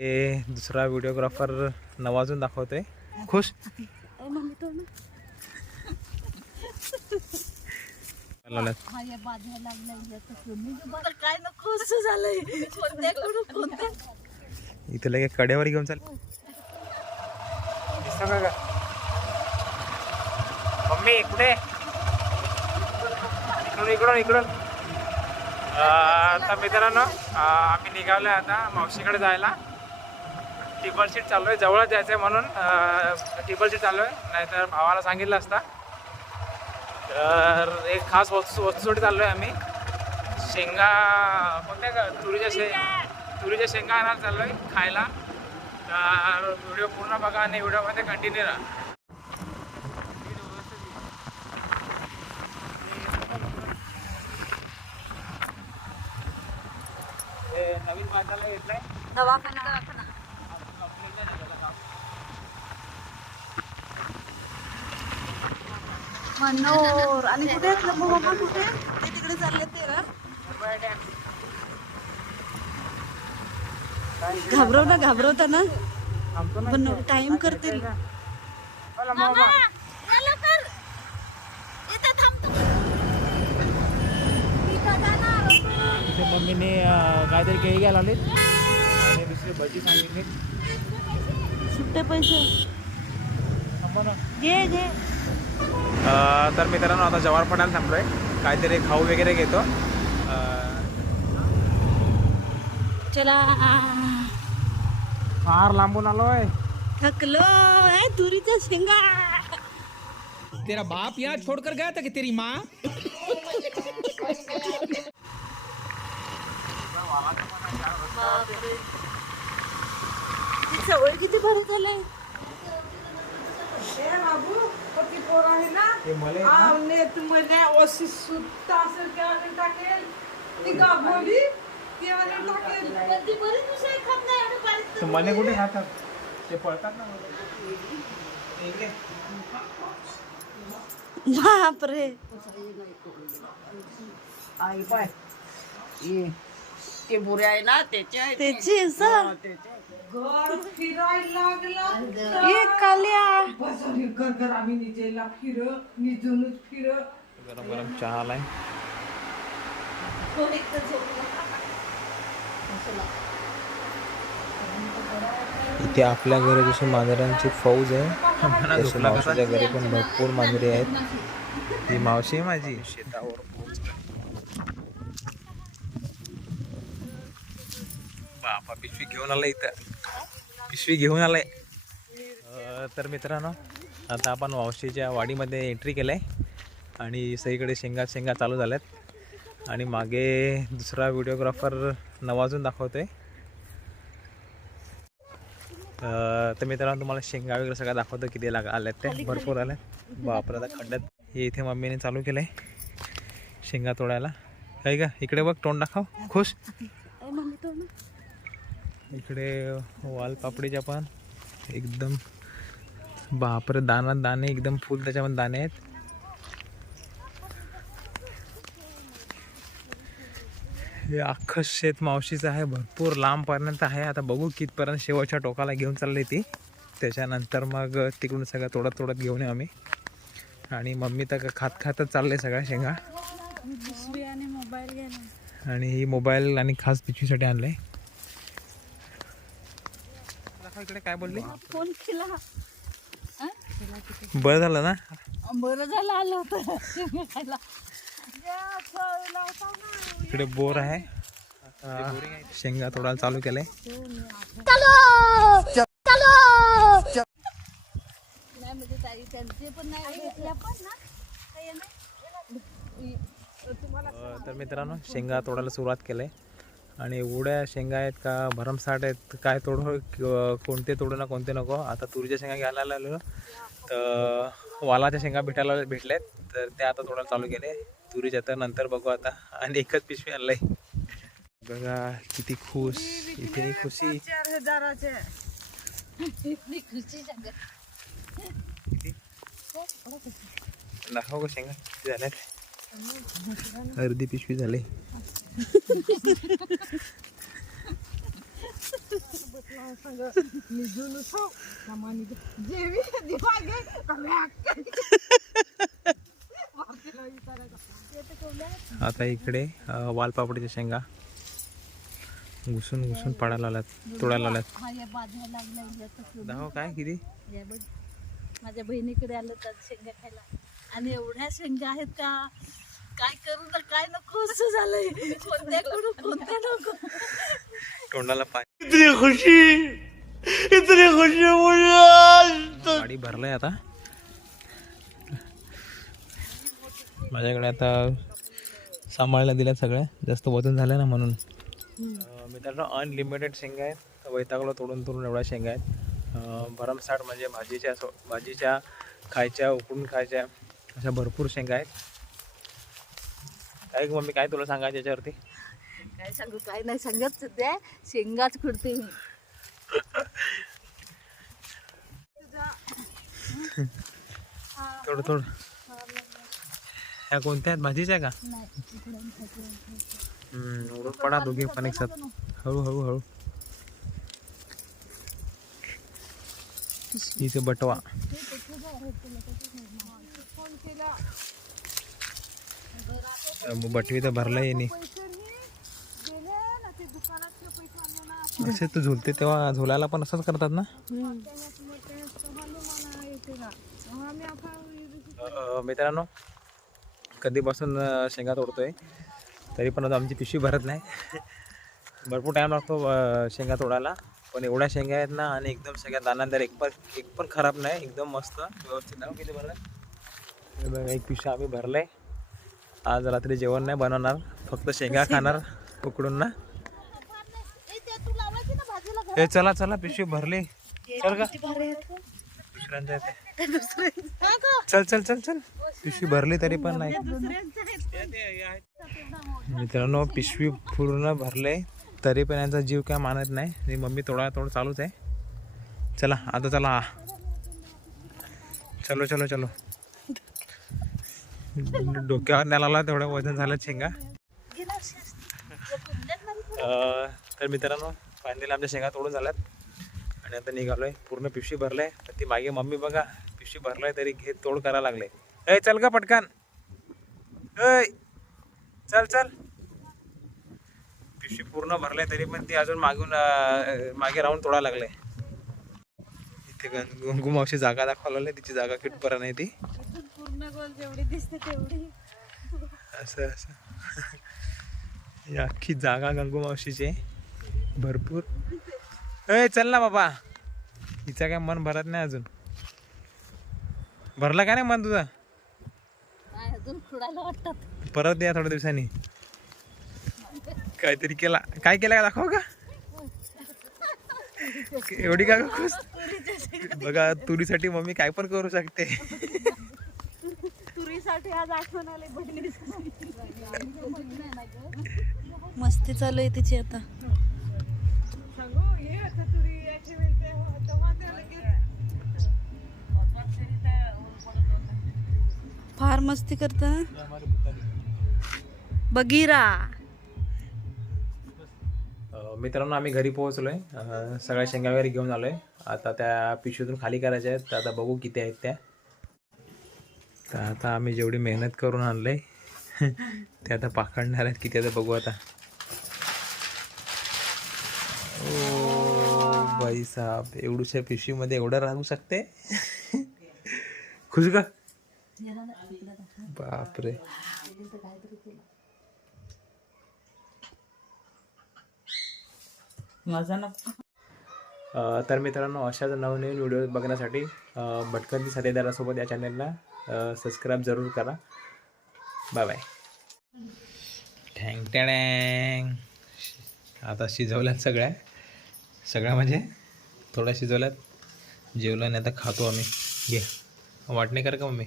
हे दुसरा व्हिडिओग्राफर नवाजून दाखवतोय. खुश इथे लगे कड्यावर घेऊन चाल. मम्मी कुठे? इकडून इकडून. तर मित्रांनो आम्ही निघालोय आता मावशीकडे जायला. टिबल सीट चालू आहे, जवळच जायचं आहे म्हणून टिबल सीट चालू आहे, नाहीतर भावाला सांगितलं असता. तर एक खास वस्तूसाठी चाललो आहे आम्ही. शेंगा कोणत्या का तुरीच्या शेंगा आणायला चाललो आहे खायला. तर व्हिडिओ पूर्ण बघा आणि व्हिडिओमध्ये कंटिन्यू राहा. नवीन बांधायला घेतलाय दवाखाना. मनोर आणि कुठे आहेत मम्मा? कुठे ते तिकडे चालले ते ना. घाबरवता ना पण टाइम करतील. मम्मीने काहीतरी केळी घ्यायला आले आणि दुसरी भजी सांगितली. सुट्टे पैसे घे. तर मित्रांनो आता जवार पडायला थांबलोय, काहीतरी खाऊ वगैरे घेतो. चला फार लांबून आलोय. थकलो है तुरीच्या शेंगा. तेरा बाप यहाँ छोड़कर गया था कि तेरी माँ? सवय किती भारी झालंय. मने कुठे खातात ते पळतात ना. बापरे आई पाय ते बुरे आहे ना त्याचे घर फिरायला लागला. एक काल्या घर आम्ही निजेला निजूनच फिर. गरम गरम चहा आलाय. इथे आपल्या घरी जशी मांजरांची फौज आहे तशी मावशीच्या घरी पण भरपूर मांजरे आहेत. ती मावशी आहे माझी शेतावर बापा पिशवी घेऊन आलाय. पिशवी घेऊन आलाय. तर मित्रांनो आता आपण मावशीच्या वाडीमध्ये एंट्री केलंय आणि सगळीकडे शेंगा चालू झाल्यात. आणि मागे दुसरा व्हिडिओग्राफर नवाजून दाखवतोय. तर मित्रांनो तुम्हाला शेंगा वगैरे सगळं दाखवतो किती आल्यात. ते भरपूर आल्यात. बापरे आता खड्ड्यात. हे इथे मम्मीने चालू केलंय शेंगा तोडायला. काय का इकडे बघ, तोंड दाखव. खुश. इकडे वालपापडीच्या पण एकदम बापरे दाणे एकदम फुल त्याच्यामध्ये दाणे आहेत. हे अख्खं शेत मावशीचं आहे, भरपूर लांबपर्यंत आहे. आता बघू कितपर्यंत शेवटच्या टोकाला घेऊन चालली ती. त्याच्यानंतर मग तिकडून सगळं तोडत घेऊन येऊ आम्ही. आणि मम्मी तर खातच चालले सगळ्या शेंगा. आणि ही मोबाईल आणि खास पिशवीसाठी आणलंय. इकडे काय बोलली? फोन केला. बरं झालं ना. बरं झालं आलं होतं. इकडे बोर आहे. शेंगा तोडायला चालू केलंय. तर मित्रांनो शेंगा तोडायला सुरुवात केलंय. आणि एवढ्या शेंगा आहेत का भरमसाठ आहेत. काय कोणते तोडू ना कोणते नको. आता तुरीच्या शेंगा घ्यायला आलेलो तर वालाच्या शेंगा भेटल्यात तर त्या आता तोडायला चालू केले तुरीच्या. तर नंतर बघू आता. आणि एकच पिशवी आणलंय बघा. किती खुश. इथे खुशी. 4,000चे दाखव शेंगा किती झाल्यात. अर्धी पिशवी झाली. संग निजून सामानी जेवी दिवागे आता इकडे वालपापडीच्या शेंगा घुसून घुसून पाडायला आल्यात, तोडायला आल्यात. हा या बाजूला लागला याचं दाखव काय किती. या बघ माझ्या बहिणीकडे आलं तर शेंगा खायला आणि एवढ्या शेंगा आहेत का काय करू ना काय नको असं झालंय. कोणत्या करू कोणत्या नको. तोंडाला पाणी. गाडी भरलाय आता. माझ्याकडे आता सांभाळायला दिल्या सगळ्या, जास्त वजन झालं ना म्हणून. मित्रांनो अनलिमिटेड शेंगा आहेत. वैतागलो तोडून तोडून एवढ्या शेंगा आहेत. भरमसाठ म्हणजे भाजीच्या खायच्या, उकडून खायच्या अशा भरपूर शेंगा आहेत. काय मम्मी काय तुला सांगायचं याच्यावरती. काय सांगू काय नाही सांगत सध्या शेंगाच खुडते मी. थोडं थोडं. ह्या कोणत्या आहेत, भाजीच्या का. उडून पडा दोघी पण एक साथ. हळू हळू हळू. इथे बटवा. बटवी तर भरला येणे. जसे तू झुलते तेव्हा झुलायला पण असंच करतात ना. मित्रांनो कधीपासून शेंगा तोडतोय तरी पण आता आमची पिशवी भरत नाही. भरपूर टाईम लागतो शेंगा तोडायला. पण एवढ्या शेंगा आहेत ना आणि एकदम सगळ्या दानादार, एक पण खराब नाही, एकदम मस्त व्यवस्थित. नाव किती भरलं बघा. एक पिशवी आम्ही भरलंय. आज रात्री जेवण नाही बनवणार, फक्त शेंगा खाणार उकडून ना. ए चला चला पिशवी भरली. चल का दुसऱ्यांचा येते. चल चल चल चल. पिशवी भरली तरी पण नाही. मित्रांनो पिशवी पूर्ण भरले तरी पण यांचा जीव काय मानत नाही. आणि मम्मी तोड चालूच आहे. चला आता चला. चलो चलो चलो. डोक्यावर न्यायला लागला तेवढं वजन झालं शेंगा. तर मित्रांनो फायनली आमच्या शेंगा तोडून झाल्यात आणि आता निघालोय. पूर्ण पिशवी भरलंय. तर ती मागे मम्मी बघा पिशवी भरलाय तरी घेत तोड करायला लागले. ए चल का पटकन. ए चल चल. पिशवी पूर्ण भरलाय तरी पण ती अजून मागे राहून तोडायला लागले. इथे गंगू मावशी जागा दाखवलेली, तिची जागा किटपर्यंत नाही ती. पूर्ण गोल जेवढी दिसते तेवढी. असं असं. ही अख्खी जागा गंगू मावशीची आहे भरपूर. ए चल ना बाबा. हिचं काय मन भरत नाही अजून. भरला का नाही मन तुझा. अजून खुडायला वाटतात. परत या थोड्या दिवसांनी. काहीतरी केला. काय केलं का दाखव का. एवढी का खुश. बघा तुरीसाठी मम्मी काय पण करू शकते. तुरीसाठी आज आठवण आली बहिणी. मस्ती चालू आहे तिची आता. फार मस्ती करत बगीरा. मित्रांनो आम्ही घरी पोहोचलोय. सगळ्या शेंगा वगैरे घेऊन आलोय. आता त्या पिशवीतून खाली करायच्या आहेत. तर आता बघू किती आहेत त्या. तर आता आम्ही जेवढी मेहनत करून आणलंय ते आता पाखडणार आहेत किती. आता बघू आता. ओ बाई साहेब एवढूशा पिशवीमध्ये एवढं राहू शकते. खुश का. बापरे. तर मित्रांनो अशाच नवनवीन व्हिडिओ बघण्यासाठी भटकंती साथीदारासोबत या चॅनलला सबस्क्राईब जरूर करा. Bye bye. ठँग टँग. आता शिजवल्यात सगळ्या म्हणजे थोड्या शिजवल्यात. जेवलं नाही आता खातो आम्ही. घे वाटणे कर का मम्मी.